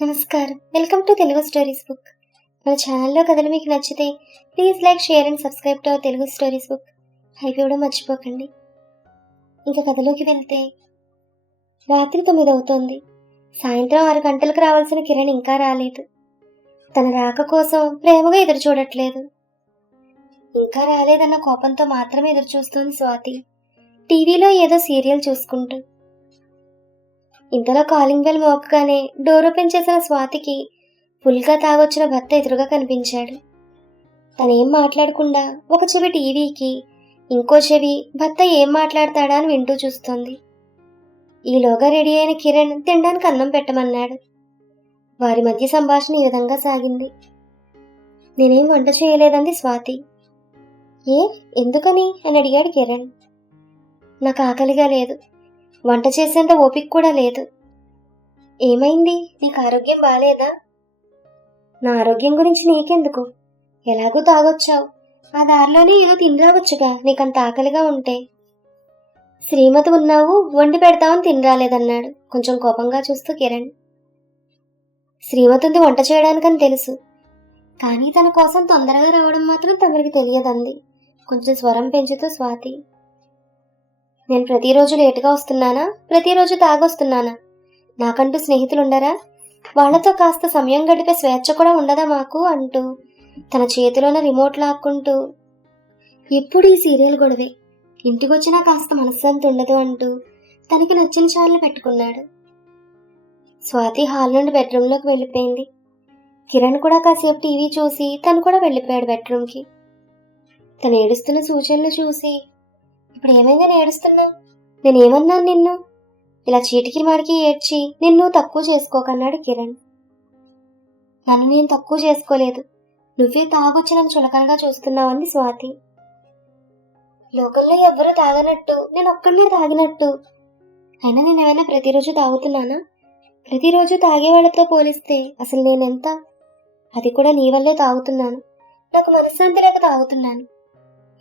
నమస్కారం, welcome to Telugu stories book. మన ఛానల్లో కథలు మీకు నచ్చితే please like, share and subscribe to our Telugu stories book. Hype ఇవ్వడం మర్చిపోకండి. ఇంకా కథలోకి వెళ్తే, రాత్రి 9 అవుతోంది. సాయంత్రం 6 గంటలకు రావాల్సిన కిరణ్ ఇంకా రాలేదు. తన రాక కోసం ప్రేమగా ఎదురు చూడట్లేదు. ఇంకా రాలేదన్న కోపంతో మాత్రమే ఎదురు చూస్తోంది స్వాతి, టీవీలో ఏదో సీరియల్ చూసుకుంటూ. ఇంతలో కాలింగ్ బెల్ మోకగానే డోర్ ఓపెన్ చేసిన స్వాతికి ఫుల్గా తాగొచ్చిన భర్త ఎదురుగా కనిపించాడు. తనేం మాట్లాడకుండా ఒక చెవి టీవీకి, ఇంకో చెవి భర్త ఏం మాట్లాడతాడా అని వింటూ చూస్తోంది. ఈలోగా రెడీ అయిన కిరణ్ తినడానికి అన్నం పెట్టమన్నాడు. వారి మధ్య సంభాషణ ఈ విధంగా సాగింది. నేనేం వంట చేయలేదంది స్వాతి. ఏ, ఎందుకని అని అడిగాడు కిరణ్. నాకు ఆకలిగా లేదు, వంట చేసేంత ఓపిక కూడా లేదు. ఏమైంది, నీకు ఆరోగ్యం బాలేదా? నా ఆరోగ్యం గురించి నీకెందుకు, ఎలాగూ తాగొచ్చావు, ఆ దారిలోనే ఏదో తినరావచ్చుగా నీకంత ఆకలిగా ఉంటే. శ్రీమతి ఉన్నావు, వండి పెడతామని తినరాలేదన్నాడు కొంచెం కోపంగా చూస్తూ కిరణ్. శ్రీమతి వంట చేయడానికని తెలుసు, కానీ తన కోసం తొందరగా రావడం మాత్రం తమరికి తెలియదంది కొంచెం స్వరం పెంచుతూ స్వాతి. నేను ప్రతిరోజు లేటుగా వస్తున్నానా, ప్రతిరోజు తాగొస్తున్నానా? నాకంటూ స్నేహితులుండరా? వాళ్లతో కాస్త సమయం గడిపే స్వేచ్ఛ కూడా ఉండదా మాకు అంటూ తన చేతిలోన రిమోట్ లాక్కుంటూ, ఎప్పుడు ఈ సీరియల్ గొడవే, ఇంటికొచ్చినా కాస్త మనశ్శాంతి ఉండదు అంటూ తనకి నచ్చిన ఛానల్ పెట్టుకున్నాడు. స్వాతి హాల్ నుండి బెడ్రూమ్లోకి వెళ్ళిపోయింది. కిరణ్ కూడా కాసేపు టీవీ చూసి తను కూడా వెళ్ళిపోయాడు బెడ్రూమ్కి. తను ఏడుస్తున్న సూచనలు చూసి, ఇప్పుడు ఏమైందని ఏడుస్తున్నావు, నేనేమన్నాను నిన్ను? ఇలా చీటికి మాడికి ఏడ్చి నిన్ను తక్కువ చేసుకోకన్నాడు కిరణ్. నన్ను నేను తక్కువ చేసుకోలేదు, నువ్వే తాగొచ్చి నన్ను చులకనగా చూస్తున్నావంది స్వాతి. లోకంలో ఎవ్వరూ తాగనట్టు నేను ఒక్కడినే తాగినట్టు, అయినా నేనేమైనా ప్రతిరోజు తాగుతున్నానా? ప్రతిరోజు తాగే వాళ్ళతో పోలిస్తే అసలు నేనెంత? అది కూడా నీ వల్లే తాగుతున్నాను, నాకు మనశ్శాంతి లేక తాగుతున్నాను.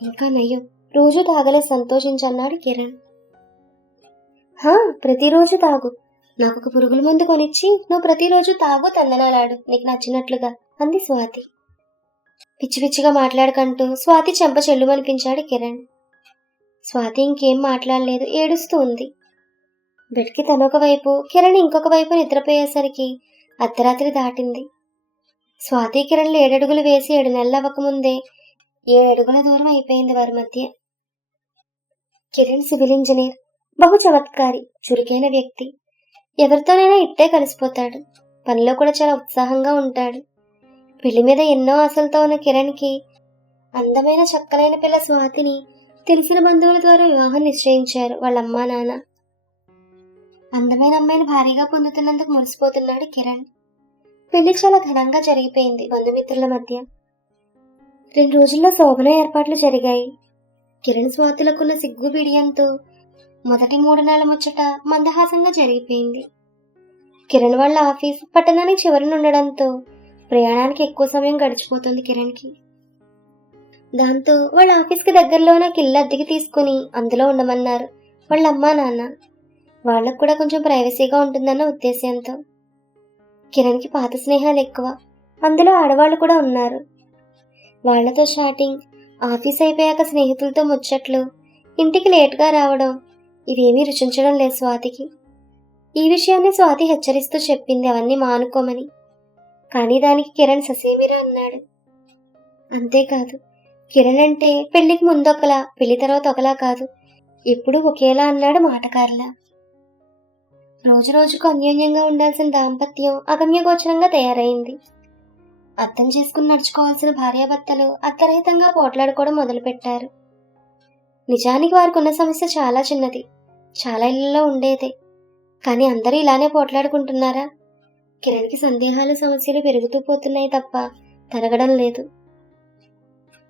ఇంకా నయ్యో, రోజు తాగలే, సంతోషించన్నాడు కిరణ్. ప్రతిరోజు తాగు, నాకు ఒక పురుగుల మందు కొనిచ్చి నువ్వు ప్రతిరోజు తాగు, తందనాలాడు నీకు నచ్చినట్లుగా అంది స్వాతి. పిచ్చి పిచ్చిగా మాట్లాడకంటూ స్వాతి చెంప చెల్లుమనిపించాడు కిరణ్. స్వాతి ఇంకేం మాట్లాడలేదు, ఏడుస్తూ ఉంది. బెడ్కి తనొక వైపు, కిరణ్ ఇంకొక వైపు నిద్రపోయేసరికి అర్ధరాత్రి దాటింది. స్వాతి కిరణ్లు 7 అడుగులు వేసి 7 నెలలు అవ్వకముందే 7 అడుగుల దూరం అయిపోయింది వారి మధ్య. కిరణ్ సివిల్ ఇంజనీర్, బహు చమత్కారి, చురుకైన వ్యక్తి. ఎవరితోనైనా ఇట్టే కలిసిపోతాడు. పనిలో కూడా చాలా ఉత్సాహంగా ఉంటాడు. పెళ్లి మీద ఎన్నో ఆశలతో ఉన్న కిరణ్కి అందమైన చక్కలైన పిల్ల స్వాతిని తెలిసిన బంధువుల ద్వారా వివాహం నిశ్చయించారు వాళ్ళ అమ్మా నాన్న. అందమైన అమ్మాయిని భారీగా పొందుతున్నందుకు మురిసిపోతున్నాడు కిరణ్. పెళ్లి చాలా ఘనంగా జరిగిపోయింది బంధుమిత్రుల మధ్య. 2 రోజుల్లో శోభన ఏర్పాట్లు జరిగాయి. కిరణ్ స్వాతులకున్న సిగ్గు బిడియంతో మొదటి 3 నెలల ముచ్చట మందహాసంగా జరిగిపోయింది. కిరణ్ వాళ్ళ ఆఫీస్ పట్టణానికి చివరన ఉండడంతో ప్రయాణానికి ఎక్కువ సమయం గడిచిపోతుంది కిరణ్కి. దాంతో వాళ్ళ ఆఫీస్కి దగ్గరలో ఒక ఇల్లు అద్దెకి తీసుకుని అందులో ఉండమన్నారు వాళ్ళ అమ్మా నాన్న. వాళ్ళకు కూడా కొంచెం ప్రైవసీగా ఉంటుందన్న ఉద్దేశ్యంతో. కిరణ్కి పాత స్నేహాలు ఎక్కువ, అందులో ఆడవాళ్ళు కూడా ఉన్నారు. వాళ్లతో షాటింగ్, ఆఫీస్ అయిపోయాక స్నేహితులతో ముచ్చట్లు, ఇంటికి లేట్గా రావడం ఇవేమీ రుచించడం లేదు స్వాతికి. ఈ విషయాన్ని స్వాతి హెచ్చరిస్తూ చెప్పింది అవన్నీ మానుకోమని. కానీ దానికి కిరణ్ ససేమిరా అన్నాడు. అంతేకాదు, కిరణ్ అంటే పెళ్లికి ముందొకలా, పెళ్లి తర్వాత ఒకలా కాదు, ఎప్పుడూ ఒకేలా అన్నాడు మాటకారులా. రోజు రోజుకు అన్యోన్యంగా ఉండాల్సిన దాంపత్యం అగమ్యగోచరంగా తయారైంది. అర్థం చేసుకుని నడుచుకోవాల్సిన భార్యాభర్తలు అర్థరహితంగా పోట్లాడుకోవడం మొదలుపెట్టారు. నిజానికి వారికి ఉన్న సమస్య చాలా చిన్నది, చాలా ఇళ్లలో ఉండేదే. కానీ అందరూ ఇలానే పోట్లాడుకుంటున్నారా? కిరణ్కి సందేహాలు, సమస్యలు పెరుగుతూ పోతున్నాయి తప్ప తరగడం లేదు.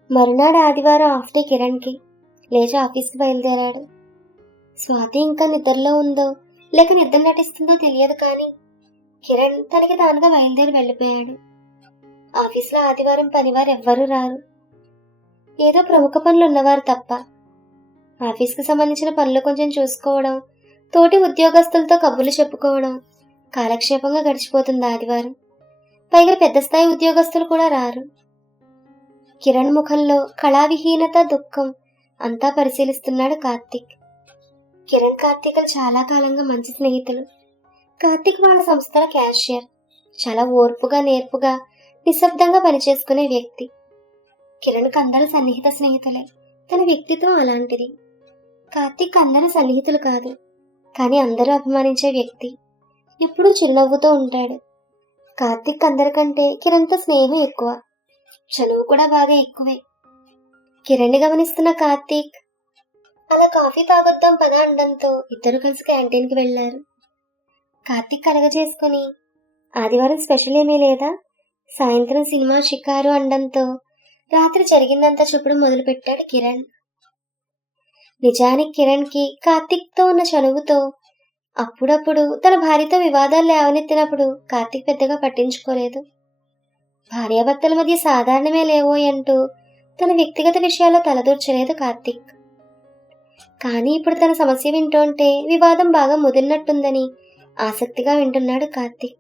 మరునాడు ఆదివారం హాఫ్ డే కిరణ్కి. లేచి ఆఫీస్కి బయలుదేరాడు. స్వాతి ఇంకా నిద్రలో ఉందో లేక నిద్ర నటిస్తుందో తెలియదు, కానీ కిరణ్ తనకి తానుగా బయలుదేరి వెళ్ళిపోయాడు. ఆఫీస్లో ఆదివారం పనివారు ఎవ్వరూ రారు, ఏదో ప్రముఖ పనులు ఉన్నవారు తప్ప. ఆఫీస్కి సంబంధించిన పనులు కొంచెం చూసుకోవడం, తోటి ఉద్యోగస్తులతో కబుర్లు చెప్పుకోవడం, కాలక్షేపంగా గడిచిపోతుంది ఆదివారం. పైగా పెద్ద స్థాయి ఉద్యోగస్తులు కూడా రారు. కిరణ్ ముఖంలో కళావిహీనత, దుఃఖం అంతా పరిశీలిస్తున్నాడు కార్తీక్. కిరణ్ కార్తీకులు చాలా కాలంగా మంచి స్నేహితులు. కార్తీక్ వాళ్ళ సంస్థల క్యాషియర్. చాలా ఓర్పుగా, నేర్పుగా, నిశ్శబ్దంగా పనిచేసుకునే వ్యక్తి. కిరణ్కి అందరూ సన్నిహిత స్నేహితులే. తన వ్యక్తిత్వం అలాంటిది. కార్తీక్ అందరూ సన్నిహితులు కాదు, కానీ అందరూ అభిమానించే వ్యక్తి. ఎప్పుడూ చిరునవ్వుతో ఉంటాడు. కార్తీక్ అందరికంటే కిరణ్తో స్నేహం ఎక్కువ, చనువు కూడా బాగా ఎక్కువే. కిరణ్ని గమనిస్తున్న కార్తీక్ అలా కాఫీ తాగొద్దాం పదా అనడంతో ఇద్దరు కలిసి క్యాంటీన్కి వెళ్లారు. కార్తీక్ కలగజేసుకుని ఆదివారం స్పెషల్ ఏమీ లేదా, సాయంత్రం సినిమా, షికారు అనడంతో రాత్రి జరిగిందంతా చెప్పడం మొదలుపెట్టాడు కిరణ్. నిజానికి కిరణ్కి కార్తీక్తో ఉన్న చనువుతో అప్పుడప్పుడు తన భార్యతో వివాదాలు లేవనెత్తినప్పుడు కార్తీక్ పెద్దగా పట్టించుకోలేదు. భార్యాభర్తల మధ్య సాధారణమే లేవోయ్ అంటూ తన వ్యక్తిగత విషయాల్లో తలదూర్చలేదు కార్తీక్. కానీ ఇప్పుడు తన సమస్య వింటుంటే వివాదం బాగా ముదిరినట్టుందని ఆసక్తిగా వింటున్నాడు కార్తీక్.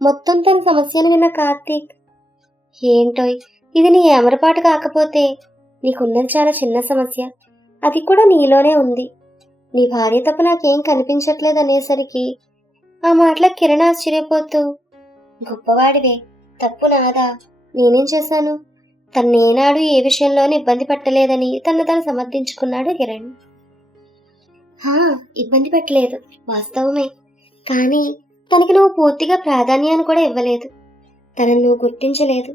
మొత్తం తన సమస్యను విన్న కార్తీక్, ఏంటోయ్ ఇది నీ ఏమరపాటు కాకపోతే, నీకున్నది చాలా చిన్న సమస్య, అది కూడా నీలోనే ఉంది, నీ భార్య తప్ప నాకేం కనిపించట్లేదు అనేసరికి ఆ మాటల కిరణ్ ఆశ్చర్యపోతూ, గొప్పవాడివే, తప్పు నాదా, నేనేం చేశాను, తన్నేనాడు ఏ విషయంలోనూ ఇబ్బంది పెట్టలేదని తను సమర్థించుకున్నాడు కిరణ్. ఇబ్బంది పెట్టలేదు, వాస్తవమే. కానీ తనకి నువ్వు పూర్తిగా ప్రాధాన్యాన్ని కూడా ఇవ్వలేదు. తనను నువ్వు గుర్తించలేదు.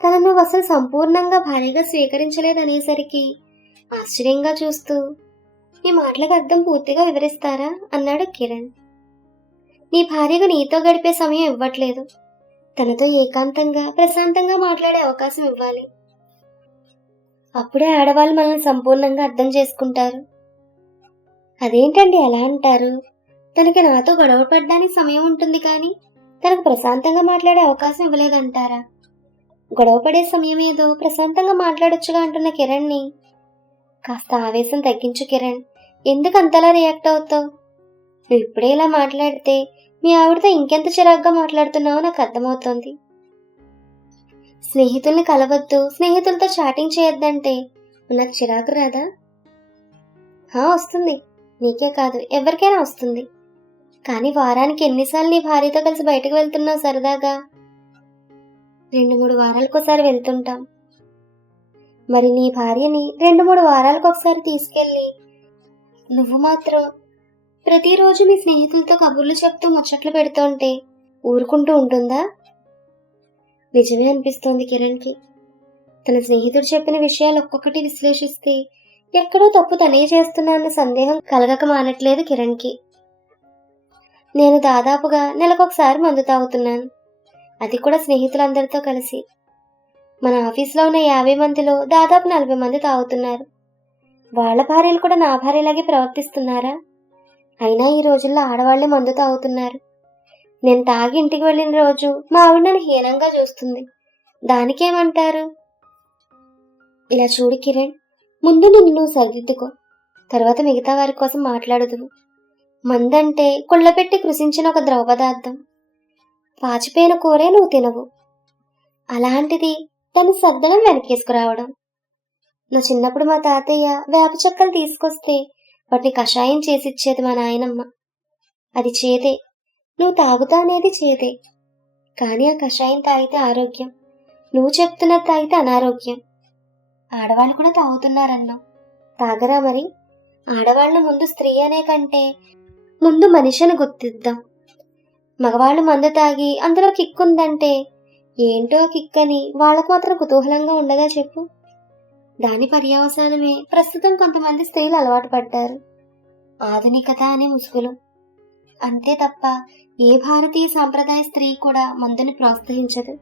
తనను నువ్వు అసలు సంపూర్ణంగా భార్యగా స్వీకరించలేదు అనేసరికి ఆశ్చర్యంగా చూస్తూ, మీ మాటలకు అర్థం పూర్తిగా వివరిస్తారా అన్నాడు కిరణ్. నీ భార్యగా నీతో గడిపే సమయం ఇవ్వట్లేదు. తనతో ఏకాంతంగా, ప్రశాంతంగా మాట్లాడే అవకాశం ఇవ్వాలి. అప్పుడే ఆడవాళ్ళు మనల్ని సంపూర్ణంగా అర్థం చేసుకుంటారు. అదేంటండి అలా అంటారు? తనకి నాతో గొడవ పడ్డానికి సమయం ఉంటుంది, కానీ తనకు ప్రశాంతంగా మాట్లాడే అవకాశం ఇవ్వలేదంటారా? గొడవ పడే సమయం ఏదో ప్రశాంతంగా మాట్లాడొచ్చుగా అంటున్న కిరణ్ని, కాస్త ఆవేశం తగ్గించు కిరణ్, ఎందుకు అంతలా రియాక్ట్ అవుతావు? నువ్వు ఇప్పుడే ఇలా మాట్లాడితే మీ ఆవిడతో ఇంకెంత చిరాగ్గా మాట్లాడుతున్నావో నాకు అర్థమవుతోంది. స్నేహితుల్ని కలవద్దు, స్నేహితులతో చాటింగ్ చేయొద్దంటే నాకు చిరాకు రాదా? వస్తుంది, నీకే కాదు ఎవరికైనా వస్తుంది. కానీ వారానికి ఎన్నిసార్లు నీ భార్యతో కలిసి బయటకు వెళ్తున్నావు సరదాగా? 2-3 వారాలకోసారి వెళ్తుంటాం. మరి నీ భార్యని 2-3 వారాలకు ఒకసారి తీసుకెళ్ళి నువ్వు మాత్రం ప్రతిరోజు మీ స్నేహితులతో కబుర్లు చెప్తూ ముచ్చట్లు పెడుతుంటే ఊరుకుంటూ ఉంటుందా? నిజమే అనిపిస్తోంది కిరణ్కి. తన స్నేహితుడు చెప్పిన విషయాలు ఒక్కొక్కటి విశ్లేషిస్తే ఎక్కడో తప్పు తనే చేస్తున్నా అన్న సందేహం కలగక మానట్లేదు కిరణ్కి. నేను దాదాపుగా నెలకొకసారి మందు తాగుతున్నాను, అది కూడా స్నేహితులందరితో కలిసి. మన ఆఫీస్లో ఉన్న 50 మందిలో దాదాపు 40 మంది తాగుతున్నారు. వాళ్ళ భార్యలు కూడా నా భార్యలాగే ప్రవర్తిస్తున్నారా? అయినా ఈ రోజుల్లో ఆడవాళ్లే మందు తాగుతున్నారు. నేను తాగి ఇంటికి వెళ్ళిన రోజు మా ఆవిడ నన్ను హీనంగా చూస్తుంది. దానికేమంటారు? ఇలా చూడు కిరణ్, ముందు నిన్ను నువ్వు సరిదిద్దుకో, తర్వాత మిగతా వారి కోసం మాట్లాడదువు. మందంటే కుళ్ళపెట్టి కృషించిన ఒక ద్రవ పదార్థం. పాచిపోయిన కూరే నువ్వు తినవు. అలాంటిది దాన్ని సర్దడం వెనకేసుకురావడం. నా చిన్నప్పుడు మా తాతయ్య వేప చెక్కలు తీసుకొస్తే వాటిని కషాయం చేసిచ్చేది మా నాయనమ్మ. అది చేదే, నువ్వు తాగుతా అనేది చేదే. కానీ ఆ కషాయం తాగితే ఆరోగ్యం, నువ్వు చెప్తున్నది తాగితే అనారోగ్యం. ఆడవాళ్ళు కూడా తాగుతున్నారన్నావు, తాగరా మరి? ఆడవాళ్ళ ముందు స్త్రీ అనే కంటే ముందు మనిషిని గుర్తిద్దాం. మగవాళ్ళు మందు తాగి అందులో కిక్కుందంటే ఏంటో కిక్కని వాళ్ళకు మాత్రం కుతూహలంగా ఉండదా చెప్పు? దాని పర్యవసానమే ప్రస్తుతం కొంతమంది స్త్రీలు అలవాటు పడ్డారు. ఆధునికత అనే ముసుగులు. అంతే తప్ప ఏ భారతీయ సాంప్రదాయ స్త్రీ కూడా మందుని ప్రోత్సహించదు.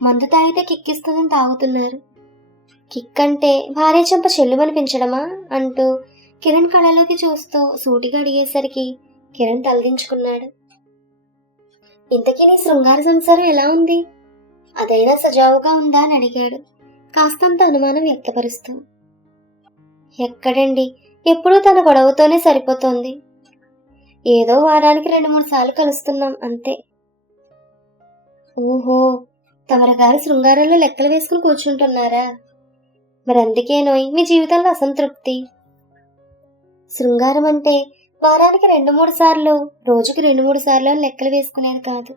మందు తాగితే కిక్కిస్తుందని తాగుతున్నారు. కిక్ అంటే భార్య చెంప చెల్లుమనిపించడమా అంటూ కిరణ్ కళ్ళలోకి చూస్తూ సూటిగా అడిగేసరికి కిరణ్ తలదించుకున్నాడు. ఇంతకీ నీ శృంగార సంసారం ఎలా ఉంది? అదైనా సజావుగా ఉందా అని అడిగాడు, కాస్తంత అనుమానం వ్యక్తపరుస్తూ. ఎక్కడండి, ఎప్పుడూ తన గొడవతోనే సరిపోతోంది. ఏదో వారానికి 2-3 సార్లు కలుస్తున్నాం అంతే. ఓహో, తమరగారు శృంగారంలో లెక్కలు వేసుకుని కూర్చుంటున్నారా? మరి అందుకేనోయ్ మీ జీవితంలో అసంతృప్తి. శృంగారం అంటే వారానికి 2-3 సార్లు, రోజుకి 2-3 సార్లు అని లెక్కలు వేసుకునేది కాదు.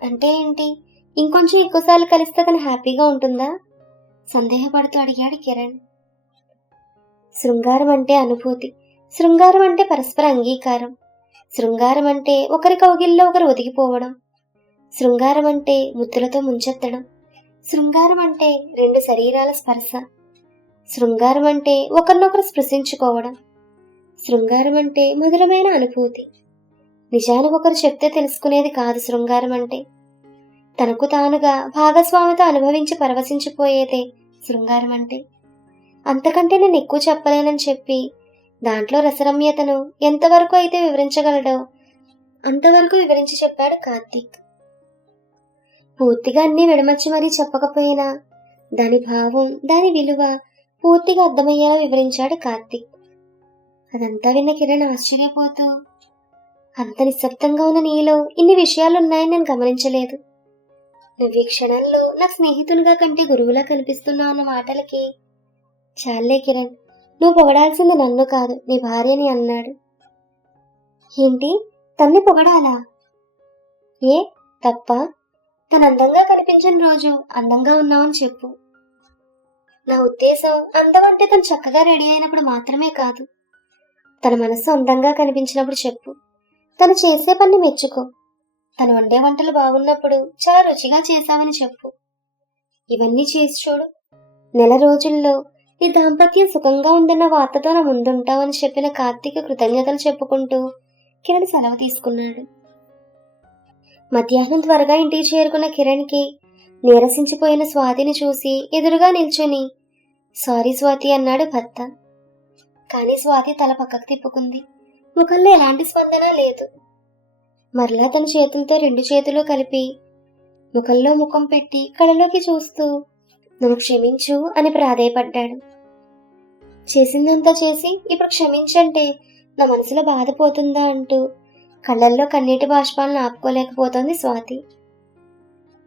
అంటే ఏంటి? ఇంకొంచెం ఎక్కువసార్లు కలిస్తే తను హ్యాపీగా ఉంటుందా? సందేహపడుతూ అడిగాడు కిరణ్. శృంగారం అంటే అనుభూతి. శృంగారం అంటే పరస్పర అంగీకారం. శృంగారం అంటే ఒకరి కౌగిల్లో ఒకరు ఒదిగిపోవడం. శృంగారం అంటే ముద్దులతో ముంచెత్తడం. శృంగారం అంటే 2 శరీరాల స్పర్శ. శృంగారం అంటే ఒకరినొకరు స్పృశించుకోవడం. శృంగారం అంటే మధురమైన అనుభూతి. నిజానికి ఒకరు చెప్తే తెలుసుకునేది కాదు శృంగారం అంటే. తనకు తానుగా భాగస్వామితో అనుభవించి పరవశించిపోయేదే శృంగారం అంటే. అంతకంటే నేను ఎక్కువ చెప్పలేనని చెప్పి దాంట్లో రసరమ్యతను ఎంతవరకు అయితే వివరించగలడో అంతవరకు వివరించి చెప్పాడు కార్తీక్. పూర్తిగా అన్నీ విడమర్చి మరీ చెప్పకపోయినా దాని భావం, దాని విలువ పూర్తిగా అర్థమయ్యేలా వివరించాడు కార్తీక్. అదంతా విన్న కిరణ్ ఆశ్చర్యపోతూ, అంత నిశ్శబ్దంగా ఉన్న నీలో ఇన్ని విషయాలున్నాయని నేను గమనించలేదు. నువ్వు ఈ క్షణంలో నాకు స్నేహితునిగా కంటే గురువులా కనిపిస్తున్నావు అన్న మాటలకి, చాలే కిరణ్, నువ్వు పొగడాల్సింది నన్ను కాదు నీ భార్యని అన్నాడు. ఏంటి, తన్ని పొగడాలా? ఏ తప్ప? తను అందంగా కనిపించిన రోజు అందంగా ఉన్నావని చెప్పు. నా ఉద్దేశం అందం అంటే తను చక్కగా రెడీ అయినప్పుడు మాత్రమే కాదు, తన మనస్సు అందంగా కనిపించినప్పుడు చెప్పు. తను చేసే పని మెచ్చుకో. తను వండే వంటలు బాగున్నప్పుడు చాలా రుచిగా చేశావని చెప్పు. ఇవన్నీ చేసి చూడు. నెల రోజుల్లో నీ దాంపత్యం సుఖంగా ఉందన్న వార్తతో నా ముందుంటావని చెప్పిన కార్తీక్ కృతజ్ఞతలు చెప్పుకుంటూ కిరణ్ సెలవు తీసుకున్నాడు. మధ్యాహ్నం త్వరగా ఇంటికి చేరుకున్న కిరణ్కి నీరసించిపోయిన స్వాతిని చూసి ఎదురుగా నిల్చుని సారీ స్వాతి అన్నాడు భర్త. కానీ స్వాతి తల పక్కకు తిప్పుకుంది. ముఖంలో ఎలాంటి స్పందన లేదు. మరలా తన చేతులతో 2 చేతులు కలిపి ముఖంలో ముఖం పెట్టి కళ్ళలోకి చూస్తూ నన్ను క్షమించు అని ప్రాధేయపడ్డాడు. చేసిందంతా చేసి ఇప్పుడు క్షమించంటే నా మనసులో బాధపోతుందా అంటూ కళ్ళల్లో కన్నీటి బాష్పాలను ఆపుకోలేకపోతోంది స్వాతి.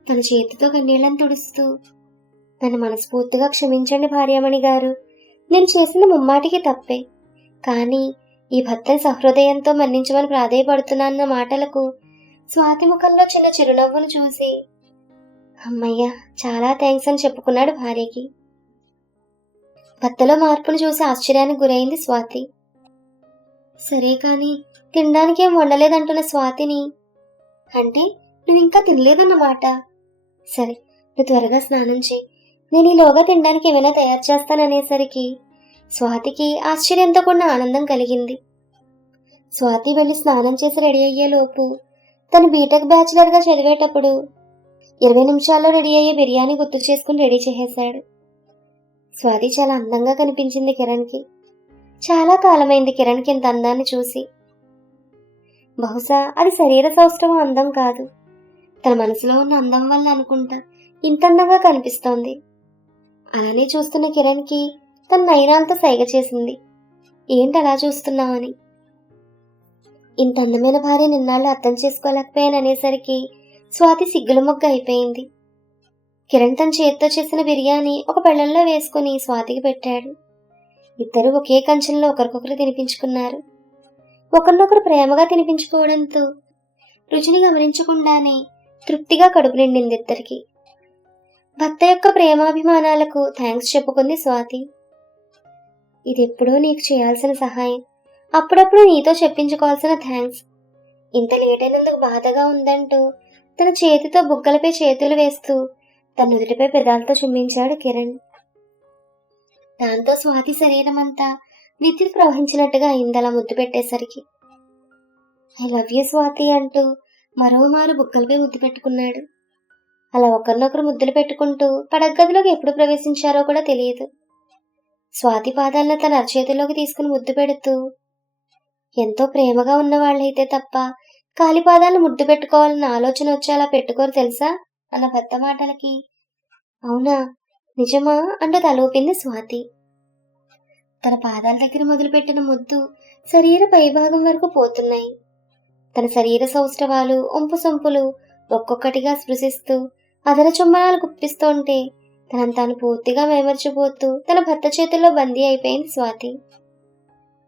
తన చేతితో కన్నీళ్లను తుడుస్తూ, నన్ను మనస్ఫూర్తిగా క్షమించండి భార్యామణి గారు, నేను చేసిన ముమ్మాటికి తప్పే, కానీ ఈ భర్తని సహృదయంతో మన్నించమని ప్రాధేయపడుతున్నాన్న మాటలకు స్వాతి ముఖంలో చిన్న చిరునవ్వును చూసి అమ్మయ్య చాలా థ్యాంక్స్ అని చెప్పుకున్నాడు భార్యకి. భర్తలో మార్పును చూసి ఆశ్చర్యానికి గురైంది స్వాతి. సరే కాని తినడానికేం వండలేదంటున్న స్వాతిని, అంటే నువ్వు ఇంకా తినలేదన్నమాట. సరే, నువ్వు త్వరగా స్నానం చేయి, నేను ఈలోగా తినడానికి ఏమైనా తయారు చేస్తాననేసరికి స్వాతికి ఆశ్చర్యంతో కూడిన ఆనందం కలిగింది. స్వాతి వెళ్ళి స్నానం చేసి రెడీ అయ్యేలోపు తను బీటెక్ బ్యాచిలర్గా చదివేటప్పుడు 20 నిమిషాల్లో రెడీ అయ్యే బిర్యానీ గుర్తు చేసుకుని రెడీ చేసేశాడు. స్వాతి చాలా అందంగా కనిపించింది కిరణ్కి. చాలా కాలమైంది కిరణ్కి ఇంత అందాన్ని చూసి. బహుశా అది శరీర సౌష్ఠవం అందం కాదు, తన మనసులో ఉన్న అందం వల్ల అనుకుంటా ఇంత అందంగా కనిపిస్తోంది. అలానే చూస్తున్న కిరణ్కి తన నయనాలతో సైగ చేసింది, ఏంటి అలా చూస్తున్నావని. ఇంత అందమైన భార్య నిన్నాళ్ళు అర్థం చేసుకోలేకపోయాననేసరికి స్వాతి సిగ్గుల మొగ్గ అయిపోయింది. కిరణ్ తన చేతితో చేసిన బిర్యానీ ఒక పెళ్ళంలో వేసుకుని స్వాతికి పెట్టాడు. ఇద్దరు ఒకే కంచంలో ఒకరికొకరు తినిపించుకున్నారు. ఒకరినొకరు ప్రేమగా తినిపించుకోవడంతో రుచిని గమనించకుండానే తృప్తిగా కడుపు నిండింది ఇద్దరికి. భర్త యొక్క ప్రేమాభిమానాలకు థ్యాంక్స్ చెప్పుకుంది స్వాతి. ఇదెప్పుడో నీకు చేయాల్సిన సహాయం, అప్పుడప్పుడు నీతో చెప్పించుకోవాల్సిన థ్యాంక్స్. ఇంత లేట్ అయినందుకు బాధగా ఉందంటూ తన చేతితో బుగ్గలపై చేతులు వేస్తూ తన నుదుటిపై పెదాలతో చుమ్మించాడు కిరణ్. దాంతో స్వాతి శరీరం అంతా నిధి ప్రవహించినట్టుగా అయింది అలా ముద్దు పెట్టేసరికి. ఐ లవ్ యూ స్వాతి అంటూ మరోమారు బుగ్గలపై ముద్దు పెట్టుకున్నాడు. అలా ఒకరినొకరు ముద్దులు పెట్టుకుంటూ పడగదిలోకి ఎప్పుడు ప్రవేశించారో కూడా తెలియదు. స్వాతి పాదాలను తన అరచేతిలోకి తీసుకుని ముద్దు పెడుతూ, ఎంతో ప్రేమగా ఉన్న వాళ్ళైతే తప్ప కాలిపాదాలను ముద్దు పెట్టుకోవాలన్న ఆలోచన వచ్చి అలా పెట్టుకోరు తెలుసా అన్న భర్త మాటలకి, అవునా నిజమా అంటూ తలూపింది స్వాతి. తన పాదాల దగ్గర మొదలుపెట్టిన ముద్దు శరీర పైభాగం వరకు పోతున్నాయి. తన శరీర సౌష్ఠవాలు ఒంపు సొంపులు ఒక్కొక్కటిగా స్పృశిస్తూ అదర చుమ్మనాలు గుప్పిస్తుంటే తనను తాను పూర్తిగా మైమర్చిపోతూ తన భర్త చేతుల్లో బందీ అయిపోయింది స్వాతి.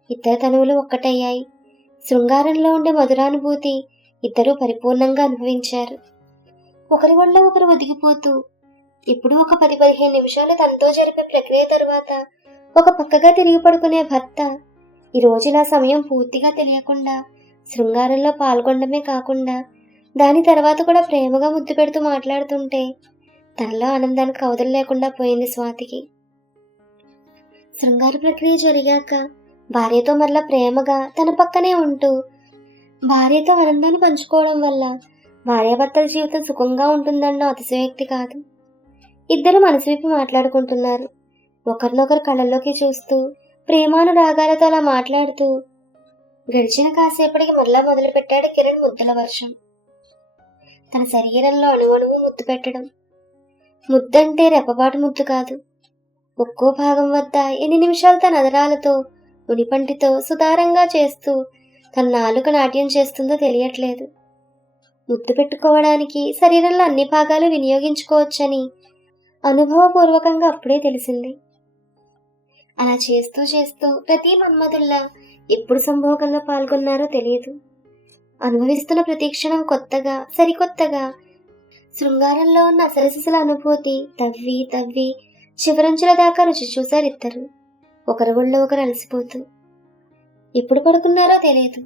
ఇద్దరు తనువులు ఒక్కటయ్యాయి. శృంగారంలో ఉండే మధురానుభూతి ఇద్దరూ పరిపూర్ణంగా అనుభవించారు. ఒకరి వల్ల ఒకరు ఒదిగిపోతూ ఇప్పుడు ఒక 10-15 నిమిషాలు తనతో జరిపే ప్రక్రియ తరువాత ఒక పక్కగా తిరిగి పడుకునే భర్త ఈ రోజు ఇలా సమయం పూర్తిగా తెలియకుండా శృంగారంలో పాల్గొనడమే కాకుండా దాని తర్వాత కూడా ప్రేమగా ముద్దు పెడుతూ మాట్లాడుతుంటే తనలో ఆనందానికి అవధులు లేకుండా పోయింది స్వాతికి. శృంగార ప్రక్రియ జరిగాక భార్యతో మరలా ప్రేమగా తన పక్కనే ఉంటూ భార్యతో ఆనందాన్ని పంచుకోవడం వల్ల భార్యాభర్తల జీవితం సుఖంగా ఉంటుందన్న అతిశయోక్తి కాదు. ఇద్దరు మనసు విప్పి మాట్లాడుకుంటున్నారు. ఒకరినొకరు కళ్ళల్లోకి చూస్తూ ప్రేమానురాగాలతో అలా మాట్లాడుతూ గడిచిన కాసేపటికి మరలా మొదలుపెట్టాడు కిరణ్ ముద్దుల వర్షం. తన శరీరంలో అణువణువు ముద్దు పెట్టడం. ముద్దంటే రెప్పపాటు ముద్దు కాదు. ఒక్కో భాగం వద్ద ఎన్ని నిమిషాలు తన అదరాలతో ఉనిపంటితో సుతారంగా చేస్తూ తన నాలుక నాట్యం చేస్తుందో తెలియట్లేదు. ముద్దు పెట్టుకోవడానికి శరీరంలో అన్ని భాగాలు వినియోగించుకోవచ్చని అనుభవపూర్వకంగా అప్పుడే తెలిసింది. అలా చేస్తూ చేస్తూ ప్రతి మన్మధుల్లా ఎప్పుడు సంభోగంలో పాల్గొన్నారో తెలియదు. అనుభవిస్తున్న ప్రతి క్షణం కొత్తగా సరికొత్తగా శృంగారంలో ఉన్న అసరసిసల అనుభూతి తవ్వి తవ్వి చివరంచుల దాకా రుచి చూశారిద్దరు. ఒకరి ఒళ్ళో ఒకరు అలసిపోతూ ఎప్పుడు పడుకున్నారో తెలియదు.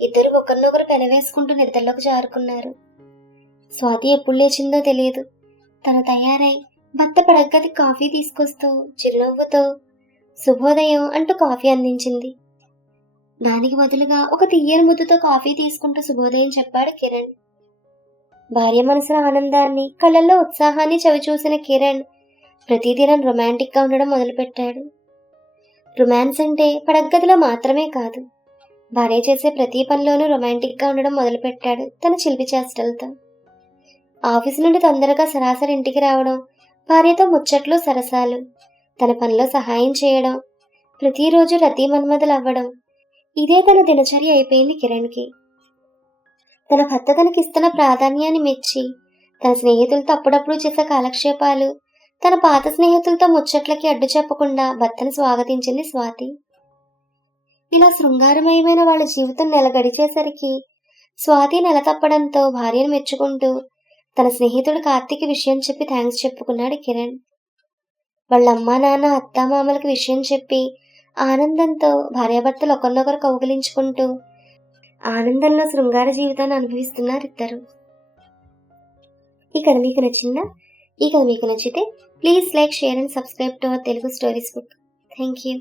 ఇద్దరు ఒకరినొకరు పెనవేసుకుంటూ నిద్రలోకి జారుకున్నారు. స్వాతి ఎప్పుడు లేచిందో తెలియదు. తను తయారై భర్త పడగది కాఫీ తీసుకొస్తూ చిరునవ్వుతో శుభోదయం అంటూ కాఫీ అందించింది. దానికి బదులుగా ఒక తీయని ముద్దుతో కాఫీ తీసుకుంటూ శుభోదయం చెప్పాడు కిరణ్. భార్య మనసుల ఆనందాన్ని కళ్ళల్లో ఉత్సాహాన్ని చవిచూసిన కిరణ్ ప్రతిదినం రొమాంటిక్ గా ఉండడం మొదలుపెట్టాడు. రొమాన్స్ అంటే పడగదిలో మాత్రమే కాదు, భార్య చేసే ప్రతి పనిలోనూ రొమాంటిక్ గా ఉండడం మొదలుపెట్టాడు తన చిలిపి చేష్టలతో. ఆఫీసు నుండి తొందరగా సరాసరి ఇంటికి రావడం, భార్యతో ముచ్చట్లు సరసాలు, తన పనిలో సహాయం చేయడం, ప్రతిరోజు రతీ మన్మధులు అవ్వడం, ఇదే తన దినచర్య అయిపోయింది కిరణ్కి. తన భర్త తనకిస్తున్న ప్రాధాన్యాన్ని మెచ్చి తన స్నేహితులతో అప్పుడప్పుడు చేసే కాలక్షేపాలు, తన పాత స్నేహితులతో ముచ్చట్లకి అడ్డు చెప్పకుండా భర్తను స్వాగతించింది స్వాతి. ఇలా శృంగారమయమైన వాళ్ళ జీవితం నెల గడిచేసరికి స్వాతి నెల తప్పడంతో భార్యను మెచ్చుకుంటూ తన స్నేహితుడు కార్తీక్ విషయం చెప్పి థ్యాంక్స్ చెప్పుకున్నాడు కిరణ్. వాళ్ళ అమ్మా నాన్న అత్తామామలకు విషయం చెప్పి ఆనందంతో భార్యాభర్తలు ఒకరినొకరు కౌగిలించుకుంటూ ఆనందంలో శృంగార జీవితాన్ని అనుభవిస్తున్నారు ఇద్దరు. ఈ కథ మీకు నచ్చిందా? ఈ కథ మీకు నచ్చితే please like, share and subscribe to our Telugu stories book. Thank you.